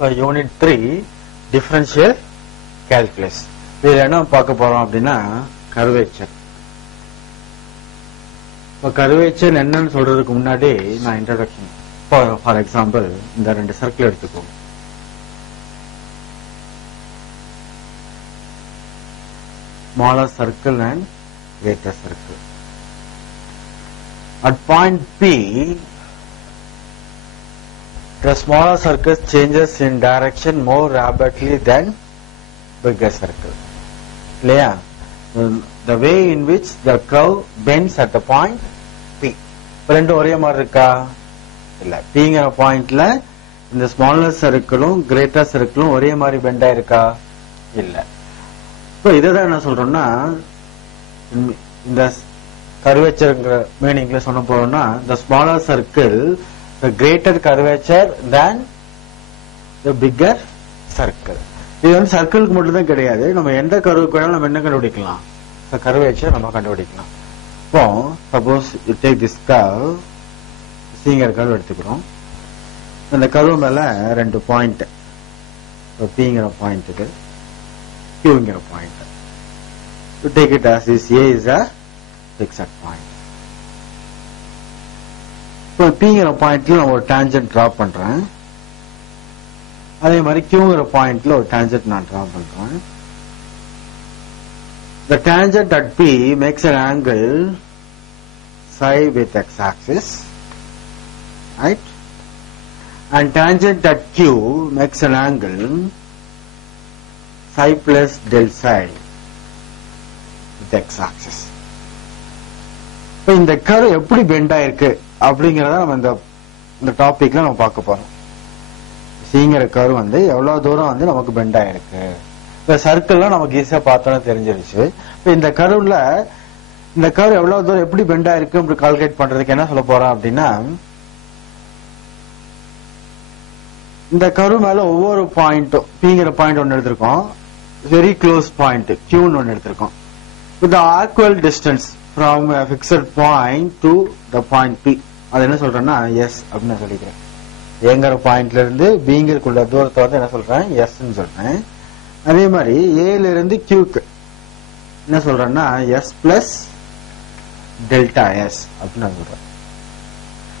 Unit 3 differential calculus. இதில் என்ன பார்க்க போறோம் அப்படின்னா கர்வேச்சர். இப்போ கர்வேச்சர் என்னன்னு சொல்றதுக்கு முன்னாடி நான் இன்ட்ரோடக்ஷன். ஃபார் எக்ஸாம்பிள் இந்த ரெண்டு சர்க்கிள் எடுத்துக்கோங்க. Smaller circle and greater circle. At point P, the smaller circle changes in direction more rapidly than bigger circle. Clear? The way in which the curve bends at the point P. ரெண்டு ஒரே மாதிரி இருக்கா? இல்ல. Pங்கிற பாயிண்ட்ல இந்த smaller சர்க்கிளும் greater சர்க்கிளும் ஒரே மாதிரி bend ஆயிருக்கா? இல்ல. இப்போ இதான் என்ன சொல்றோம்னா இந்த கர்வேச்சர்ங்கிற மீனிங்ல சொன்ன போறோம்னா the smaller circle the greater curvature than the bigger circle. இது வந்து சர்க்கிளுக்கு மட்டும் தான் கிடையாது. நம்ம எந்த கர்வுக்கு வேணாலும் நம்ம என்ன கண்டுபிடிக்கலாம்? கர்வேச்சர் நம்ம கண்டுபிடிக்கலாம். இப்போ suppose you take this curve, சிங்கிற கர்வ் எடுத்துக்கிறோம். அந்த கர்வ் மேல ரெண்டு பாயிண்ட், பிங்கிற பாயிண்ட்டுக்கு Qங்கிற பாயிண்ட். You take it as this A is a fixed point. இப்போ பிங்கிற பாயிண்ட்ல நான் ஒரு டான்ஜென்ட் டிரா பண்றேன். அதே மாதிரி Qங்கிற பாயிண்ட்ல ஒரு டான்ஜென்ட் நான் டிரா பண்றேன். The tangent at P makes an angle psi with x-axis, right? And tangent at Q makes an angle psi plus del psi with x-axis. இப்போ இந்த கர்வ் எப்படி பெண்ட் ஆயிருக்கு அப்படிங்கறத நம்ம இந்த டாபிக்ல நம்ம பார்க்க போறோம். சிங்கிற கர்வ் வந்து எவ்வளவு தூரம் வந்து நமக்கு பெண்ட் ஆயிருக்கு. இந்த சர்க்கிள்லாம் நமக்கு ஈஸியா பார்த்தோன்னு தெரிஞ்சிருச்சு. இப்போ இந்த கர்வ்ல இந்த கர்வ் எவ்வளவு தூரம் எப்படி பெண்ட் ஆயிருக்கு அப்படி கால்குலேட் பண்றதுக்கு என்ன சொல்ல போறோம் அப்படின்னா, இந்த கர்வ் மேல ஒவ்வொரு பாயிண்ட்டும் பிங்கிற பாயிண்ட் ஒன்னு எடுத்திருக்கோம், வெரி க்ளோஸ் பாயிண்ட் Qன்னு ஒன்னு எடுத்திருக்கோம். With equal distance from a fixed point to the point P. அது என்ன சொல்றேன்னா எஸ் அப்படின்னு சொல்லிக்கிறேன். ஏங்கிற பாயிண்ட்ல இருந்து பிங்கிறக்குள்ள தூரத்தை வந்து என்ன சொல்றேன்? எஸ்ன்னு சொல்றேன். அதே மாதிரி ஏல இருந்து கியூக்கு என்ன சொல்றேன்னா எஸ் பிளஸ் டெல்டா எஸ் அப்படின்னு நான் சொல்றேன்.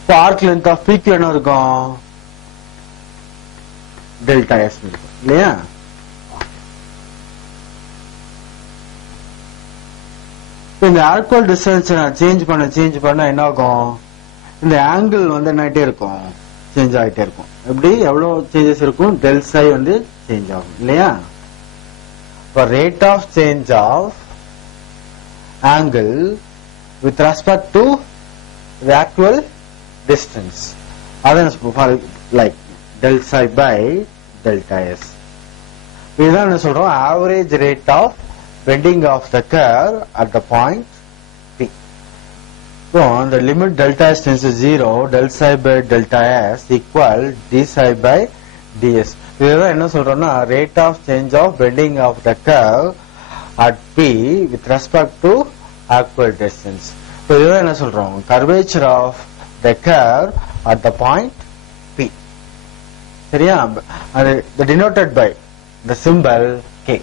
இப்போ ஆர்க் லென்த் ஆஃப் பீக்ல என்ன இருக்கும்? டெல்டா எஸ் இருக்கும் இல்லையா? இந்த ஆர்குவல் டிஸ்டன்ஸ் நான் சேஞ்ச் பண்ண என்ன ஆகும்? இந்த ஆங்கிள் வந்து என்ன ஆகிட்டே இருக்கும்? சேஞ்ச் ஆகிட்டே இருக்கும். எப்படி எவ்வளவு சேஞ்சஸ் இருக்கும்? டெல் சை வந்து சேஞ்ச் ஆகும் இல்லையா? For rate of change of angle with respect to the actual distance, that's like del psi by delta s. இதுதான் என்ன சொல்றோம்? average rate of bending of the curve at the point P. So the limit delta s tends to 0, del psi by delta s equal d psi by ds. இதுதான் என்ன சொல்றோம்னா rate of change of bending of the curve at P with respect to actual distance. So இதுதான் என்ன சொல்றோம்? curvature of the curve at the point P. சரியா? அது denoted by the symbol K.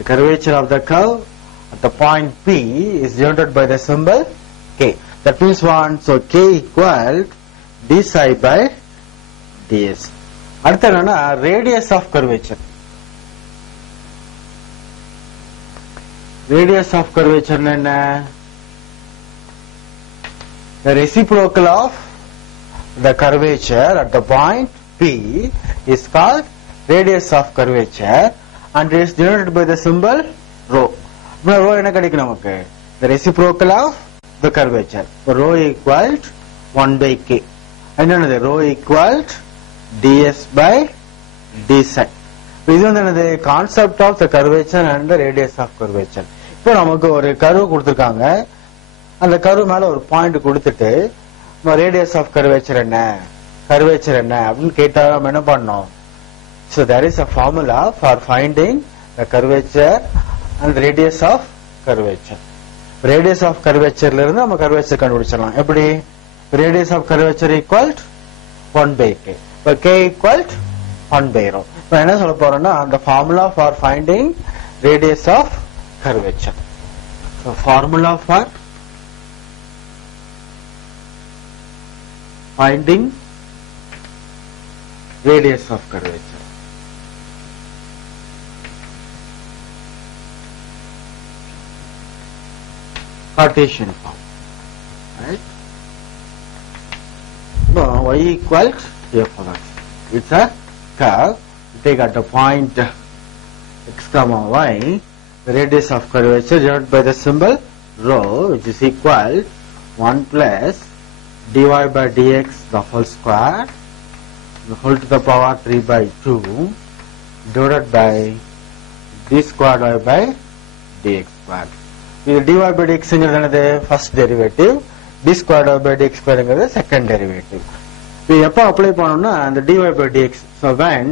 The curvature of the curve at the point P is denoted by the symbol K. That means one, so K equal d psi by ds. அடுத்து என்னன்னா radius of curvature. Radius of curvature என்ன? The reciprocal of the curvature at the point P is called radius of curvature and it is denoted by the symbol rho. Rho என்ன கிடைக்கும் நமக்கு? The reciprocal of the curvature. Rho equal 1 by K. என்னது? Rho equal ds by d psi. இது வந்து என்னது? Concept of the curvature and radius of curvature. இப்போ நமக்கு ஒரு கர்வ் கொடுத்துருக்காங்க. அந்த கர்வ் மேல ஒரு பாயிண்ட் கொடுத்துட்டு ரேடியஸ் ஆஃப் கர்வேச்சர் என்ன, கர்வேச்சர் என்ன அப்படின்னு கேட்டா நம்ம என்ன பண்ணோம்? So there is a formula for finding the curvature and radius of curvature. Radius of curvature ல இருந்து நம்ம கர்வேச்சர் கண்டுபிடிச்சிடலாம். எப்படி? Radius of curvature equal 1 by K. இப்போ K equal 1 by rho. இப்போ என்ன சொல்ல போறோம்னா the formula for finding radius of curvature. So formula for finding radius of curvature. Cartesian form, right? So y equals f of x. It's a curve. Take at a point x comma y, the radius of curvature denoted by the symbol rho, which is equal 1 plus dy by dx the whole square, the whole to the power 3 by 2 divided by d squared y by dx squared. இது dy by dx ங்கிறது first derivative, d squared y by dx squared ங்கிறது second derivative. இது எப்போ apply பண்ணோம்னா அந்த dy by dx. So when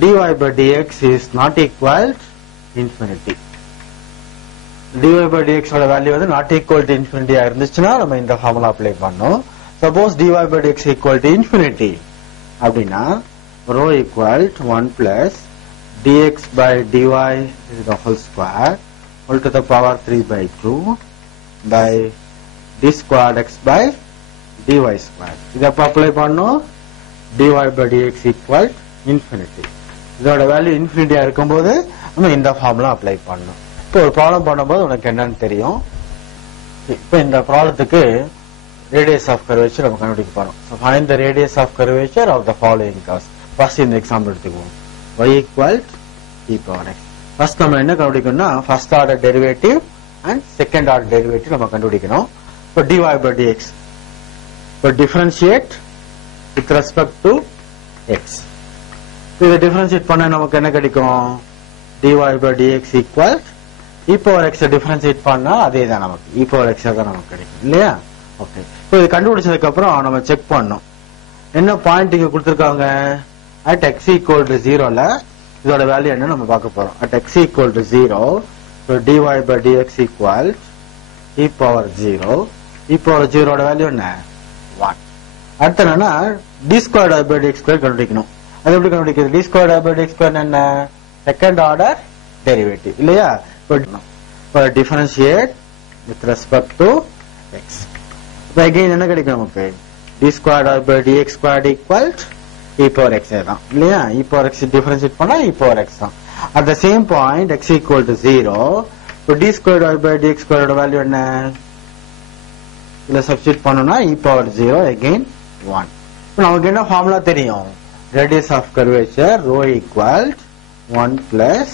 dy by dx is not equal to infinity, dy by dx ஓட value வந்து not equal to infinity ஆ இருந்துச்சுன்னா நம்ம இந்த ஃபார்முலா அப்ளை பண்ணோம். Suppose dy by dx equal to infinity அப்படின்னா rho equal to 1 plus dx by dy the whole square whole to the power 3 by 2 by d squared x by dy square. இதை அப்போ apply பண்ணோம் dy by dx equal infinity. இதோட value இன்ஃபினிட்டியா இருக்கும்போது நம்ம இந்த formula apply பண்ணோம். இப்போ ஒரு ப்ராப்ளம் பண்ணும்போது உனக்கு என்னன்னு தெரியும். இப்போ இந்த ப்ராப்ளத்துக்கு ரேடியஸ் ஆஃப் கர்வேச்சர் நம்ம கண்டுபிடிக்க போறோம். So find the radius of curvature of the following curves. First இந்த எக்ஸாம்பிள் எடுத்துக்குவோம். y equal e power x. First நம்ம என்ன கண்டுபிடிக்கணும்னா first order derivative and second order derivative நம்ம கண்டுபிடிக்கணும். இப்போ dy by dx. இப்போ differentiate with respect to x. இதை டிஃபரன்ஷியேட் பண்ண நமக்கு என்ன கிடைக்கும்? dy by dx equal e power x differentiate பண்ணா அதே தான் நமக்கு e power x தான் நமக்கு கிடைக்கும் இல்லையா? ஓகே. இப்போ இது கண்டுபிடிச்சதுக்கு அப்புறம் நம்ம செக் பண்ணோம். என்ன பாயிண்ட் இங்க கொடுத்திருக்காங்க? at x equal to 0ல இதோட வேல்யூ என்ன நம்ம பார்க்க போறோம். at x equal to 0, so dy by dx equal e power 0. e power 0 ஓட வேல்யூ என்ன? 1. அடுத்து என்னன்னா d squared by dx square கண்டுபிடிக்கணும். அது எப்படி கண்டுபிடிக்கிறது? d squared by dx square என்ன? செகண்ட் ஆர்டர் டெரிவேட்டிவ் இல்லையா? இப்போ differentiate with respect to x. இப்போ அகைன் என்ன கிடைக்கும் நமக்கு? d squared by dx squared equal e power x தான் இல்லையா? e power x டிஃபரன்ஷியேட் பண்ணா e power x தான். at the same point x equal to 0, இப்போ d squared by dx squared ஓட வேல்யூ என்ன? இதுல சப்ஸ்டிட்யூட் பண்ணனும்னா e power 0 again 1. இப்போ நமக்கு என்ன ஃபார்முலா தெரியும்? radius of curvature rho equal 1 plus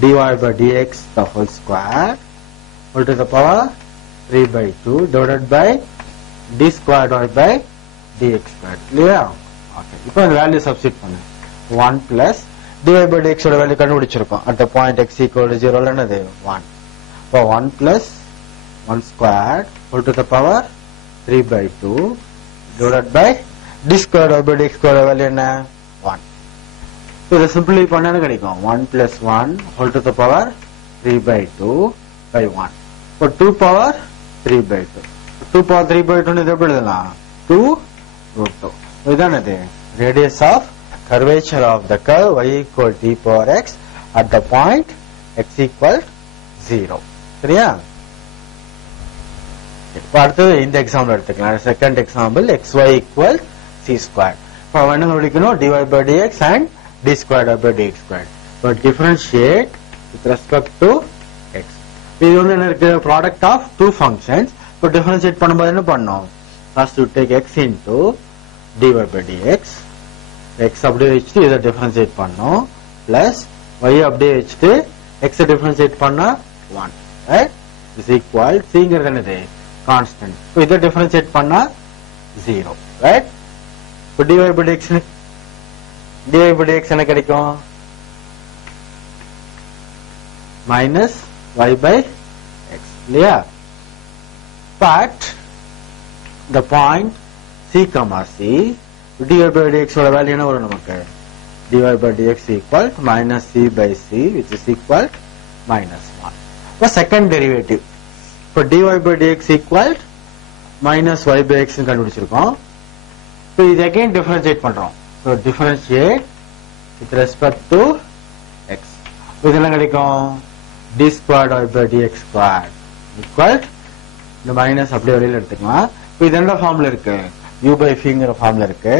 dy by dx the whole square whole to the power 3 by 2 divided by d squared y by dx squared இல்லையா? Okay. இப்போ இந்த value substitute பண்ணு. 1 plus dy by dx ஓட value கண்டுபிடிச்சிருக்கோம். at the point x equal to 0 ல என்னது? 1. இப்போ 1 plus 1 squared whole to the power 3 by 2 divided by d squared y by dx squared value என்ன? 1. இதை சிம்பிளை பண்ணா கிடைக்கும் 1 plus 1 whole to the power 3 by 2 by 1. இப்போ 2 power 3 by 2. 2 power 3 by 2 இது எப்படி எழுதலாம்? 2 root 2. இதுதான் இது radius of curvature of the curve y equal to e power x at the point x equal 0. சரியா? இப்போ அடுத்தது இந்த எக்ஸாம்பிள் எடுத்துக்கலாம். Second example xy equal c squared. இப்போ என்ன கண்டுபிடிக்கணும்? dy by dx and d squared by dx squared. But differentiate with respect to x. இது வந்து என்ன இருக்கு? Product of two functions. இப்போ differentiate பண்ணும்போது என்ன பண்ணோம்? First you take x into dy by dx. x அப்படியே வச்சுட்டு இதை differentiate பண்ணோம். Plus y அப்படியே வச்சுட்டு x differentiate பண்ணா 1. Right? Is equal cங்கிறது என்னது? Constant. இப்போ இதை differentiate பண்ணா 0. Right? இப்போ dy by dx என்ன கிடைக்கும்? minus y by x இல்லையா? but the point c comma c dy by dx ஓட வேல்யூ என்ன வரும் நமக்கு? dy by dx equal to minus c by c which is equal to minus 1. இப்போ second derivative. இப்போ dy by dx equal to minus y by x கண்டுபிடிச்சிருக்கோம். இப்போ இது again differentiate பண்றோம். So differentiate with respect to x. இதெல்லாம் கிடைக்கும் d squared y by dx squared equal இந்த minus அப்படியே வெளியில எடுத்துக்கலாம். இப்போ இது என்ன ஃபார்ம்ல இருக்கு, u by vங்கிற ஃபார்ம்ல இருக்கு.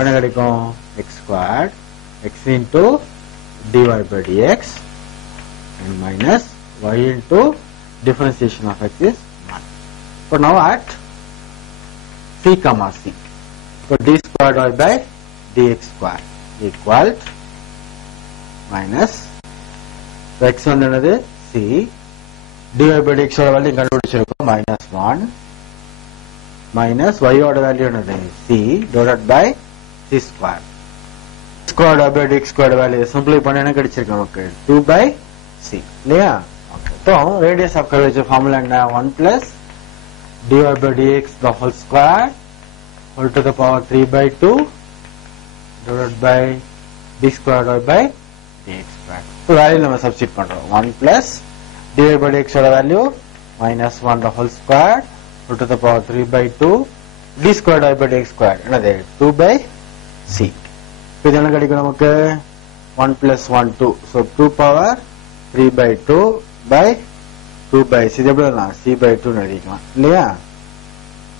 என்ன கிடைக்கும் x squared x into dy by dx and minus y into differentiation of x is 1. So now at c comma c, so d squared y by dx squared equal minus x வந்து என்னது c, dy by dx ஓட value கண்டுபிடிச்சிருக்கோம் minus 1 minus y ஓட value என்னது c divided by c square. squared by dx squared value சிம்பிளை பண்ண என்ன கிடைச்சிருக்கு நமக்கு 2 by c இல்லையா. So radius of curvature formula என்ன 1 plus dy by dx the whole square whole to the power 3 by 2 divided by d squared y by dx squared. So value நம்ம substitute பண்றோம் 1 plus dy by dx ஓட value minus 1 the whole square whole to the power 3 by 2 d squared y by dx squared என்னது 2 by c. இது என்ன கிடைக்கும் நமக்கு 1 plus 1 2, so 2 power 3 by 2 by 2 by c. இது எப்படி வரலாம் c by 2 எழுதிக்கலாம் இல்லையா.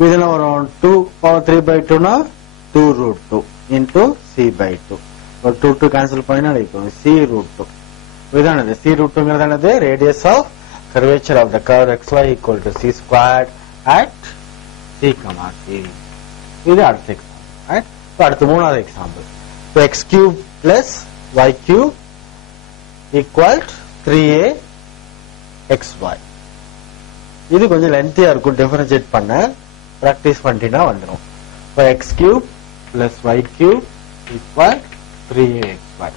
இது என்ன வரும் 2 power 3 by 2 னா 2 root 2 into c by 2. So 2 2 cancel பண்ணா கிடைக்கும் c root 2. இதானது c root 2 ங்கிறதானது radius of curvature of the curve xy equal to c squared at c comma c. இது அடுத்த எக்ஸாம்பிள் ரைட். இப்போ அடுத்த மூணாவது example. So x cube plus y cube equal 3a xy. இது கொஞ்சம் லென்த்தியா இருக்கும் differentiate பண்ண, practice பண்ணிட்டீங்கன்னா வந்துடும். இப்போ x cube plus y cube equal 3a xy.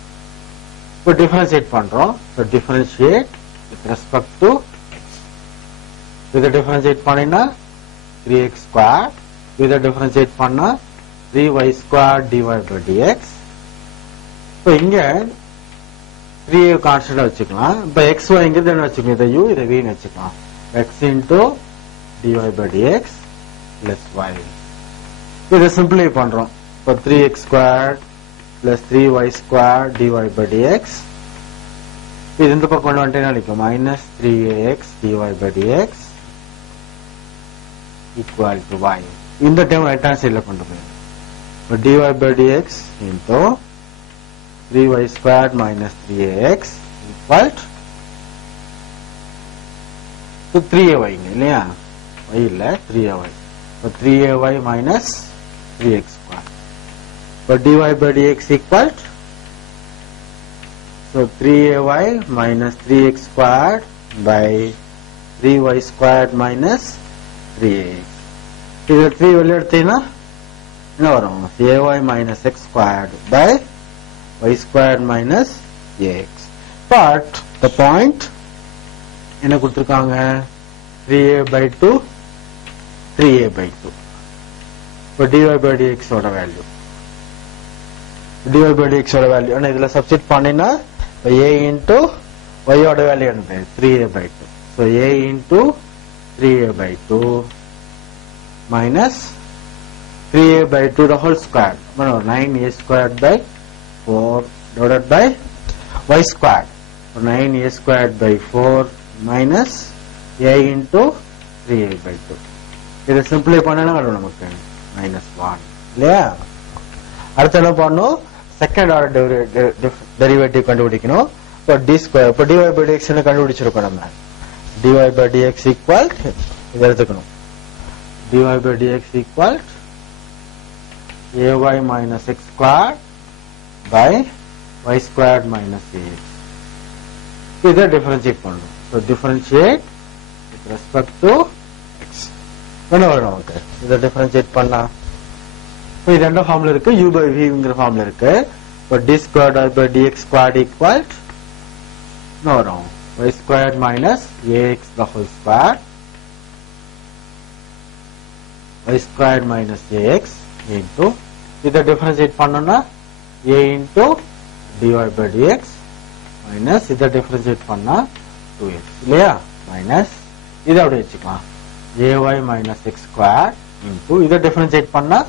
இப்போ டிஃபரன்ஷியேட் பண்றோம். So differentiate with respect to x. இதை டிஃபரன்ஷியேட் பண்ணினா 3x squared, இதை டிஃபரன்ஷியேட் பண்ணா 3y squared dy by dx. இப்போ இங்க 3a கான்ஸ்டன்டா வச்சுக்கலாம். இப்போ xy இங்கிறது என்ன வச்சுக்கலாம், இதை u இதை v ன்னு வச்சுக்கலாம். x into dy by dx plus y. இதை சிம்பிளை பண்றோம். இப்போ 3x squared plus 3y squared dy by dx. இது இந்த பக்கம் கொண்டு வந்துட்டே நினைக்கும் minus 3ax dy by dx equal to y. இந்த டைம் ரைட் ஹேண்ட் சைடுல கொண்டு போய் இப்போ dy by dx into 3y squared minus 3ax equal to 3ay இல்லையா, y இல்ல 3ay. இப்போ 3ay minus 3x squared. இப்போ dy by dx equal so 3ay minus 3x squared by 3y squared minus 3ax. இது 3 வெளிய எடுத்தீங்கன்னா என்ன வரும் ay minus x squared by y squared minus ax. But the point என்ன கொடுத்திருக்காங்க 3a by 2 3a by 2. இப்போ dy by dx ஓட value dy by dx ஓட வேல்யூ என்ன இதுல சப்ஸ்டிட் பண்ணினா a into y ஓட வேல்யூ என்னது 3a by 2. So a into 3a by 2 minus 3a by 2 the whole square. 9a squared by 4 divided by y squared. 9a squared by 4 minus a into 3a by 2. இதை சிம்பிளை பண்ணனா நமக்கு minus 1 இல்லையா. அடுத்து என்ன பண்ணணும், செகண்ட் ஆர்டர் டெரிவேட்டிவ் கண்டுபிடிக்கணும். இப்போ d ஸ்கொயர், இப்போ dy by dx ன்னு கண்டுபிடிச்சிருக்கோம் நம்ம. dy by dx equal இதை எடுத்துக்கணும். dy by dx equal ay minus x squared by y squared minus ax. இதை டிஃபரன்ஷியேட் பண்ணணும். So differentiate with respect to x. என்ன வரும் நமக்கு இதை டிஃபரன்ஷியேட் பண்ணா இப்போ இது என்ன ஃபார்ம்ல இருக்கு u by vங்கிற ஃபார்ம்ல இருக்கு. இப்போ d squared y by dx squared equal என்ன வரும் y squared minus ax the whole square y squared minus ax into இதை டிஃபரன்ஷியேட் பண்ணோம்னா a into dy by dx minus இதை டிஃபரன்ஷியேட் பண்ணா 2x இல்லையா, மைனஸ் இதை அப்படியே வச்சுக்கலாம் ay minus x squared into இதை டிஃபரன்ஷியேட் பண்ணா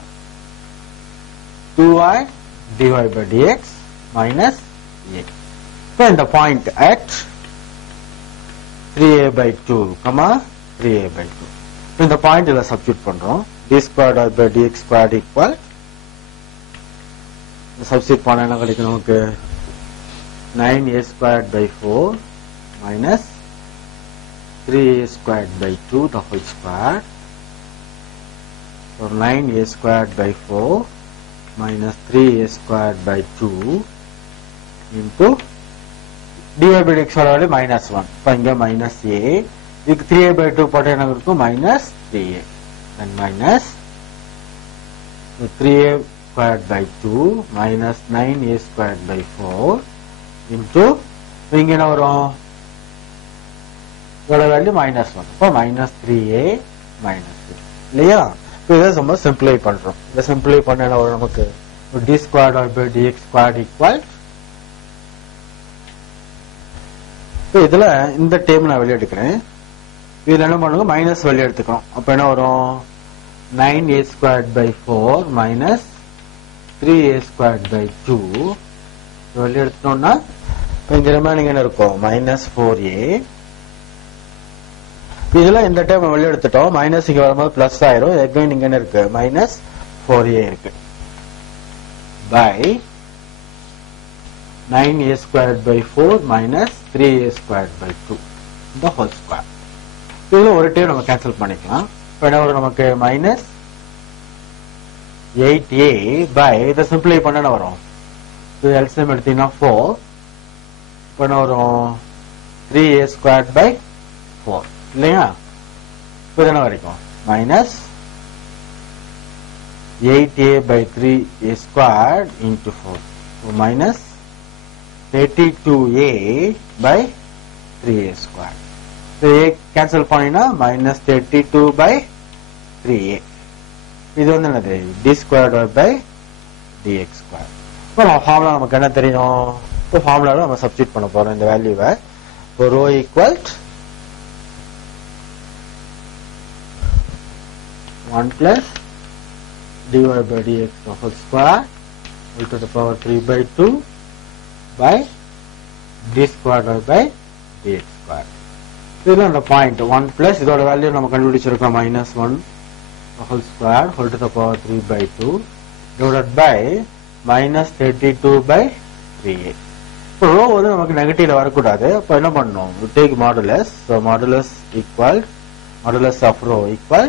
2y dy by dx minus a. So in the point at 3a by 2, comma 3a by 2. So in the point இதில் substitute பண்றோம். d squared by dx squared equal, substitute பண்ண என்ன கிடைக்கும் நமக்கு 9a squared by 4 minus 3a squared by 2 the whole square. So 9a squared by 4 minus 3a squared by 2 into dy by dx value minus 1. இப்போ இங்க minus a, இதுக்கு 3a by 2 போட்ட என்ன இருக்கும் minus 3a, then minus 3a squared by 2 minus 9a squared by 4 into இங்க என்ன வரும் இதோட வேல்யூ minus 1. இப்போ minus 3a minus 2 இல்லையா? இப்போ இதை நம்ம சிம்பிளை பண்றோம். இதை சிம்பிளை பண்ண என்ன வரும் நமக்கு d squared by dx squared equal. இப்போ இதுல இந்த டேம் நான் வெளியே எடுக்கிறேன். இதுல என்ன பண்ணுங்க மைனஸ் வெளியே எடுத்துக்கிறோம். அப்ப என்ன வரும் 9a squared by 4 minus 3a squared by 2 வெளியே எடுத்துட்டோம்னா இங்க ரிமைனிங் என்ன இருக்கும் minus 4a. இதுல இந்த டைம் வெளியே எடுத்துட்டோம். மைனஸ் இங்க வரும்போது பிளஸ் ஆயிரும். எகைன் இங்க என்ன இருக்கு minus 4a இருக்கு by 9a squared by 4 minus 3a squared by 2 the whole square. இதுல ஒரு டைம் நம்ம கேன்சல் பண்ணிக்கலாம். இப்போ என்ன வரும் நமக்கு மைனஸ் 8a by இதை சிம்பிளை பண்ண என்ன வரும் இது எல்சிஎம் எடுத்தீங்கன்னா 4. இப்போ என்ன வரும் 3a squared by 4 இல்லையா? இப்போ என்ன வரைக்கும் minus 8a by 3a squared into 4. So minus 32a by 3a squared. So a cancel பண்ணினா minus 32 by 3a. இது வந்து என்னது d squared by dx squared. இப்போ ஃபார்முலா நமக்கு என்ன தெரியும்? இப்போ ஃபார்முலால நம்ம சப்ஸ்டிட்யூட் பண்ண போறோம் இந்த வேல்யூவை. இப்போ rho equal 1 plus dy by dx the whole square whole to the power 3 by 2 by d squared by dx squared. இதுல அந்த பாயிண்ட் 1 plus இதோட வேல்யூ நம்ம கண்டுபிடிச்சிருக்கோம் minus 1 the whole square whole to the power 3 by 2 divided by minus 32 by 3a. இப்போ row வந்து நமக்கு நெகட்டிவ்ல வரக்கூடாது. அப்போ என்ன பண்ணணும் take modulus. So modulus equal modulus of rho equal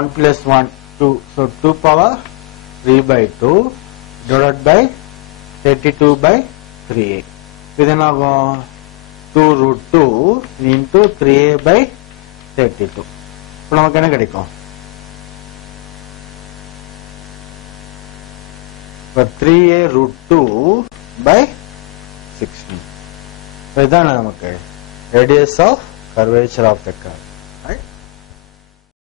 1 plus 1 2. So 2 power 3 by 2 divided by 32 by 3a. இது என்ன ஆகும் 2 root 2 into 3a by 32. இப்போ நமக்கு என்ன கிடைக்கும் இப்போ 3a root 2 by 16. இதுதான் நமக்கு radius of curvature of the curve.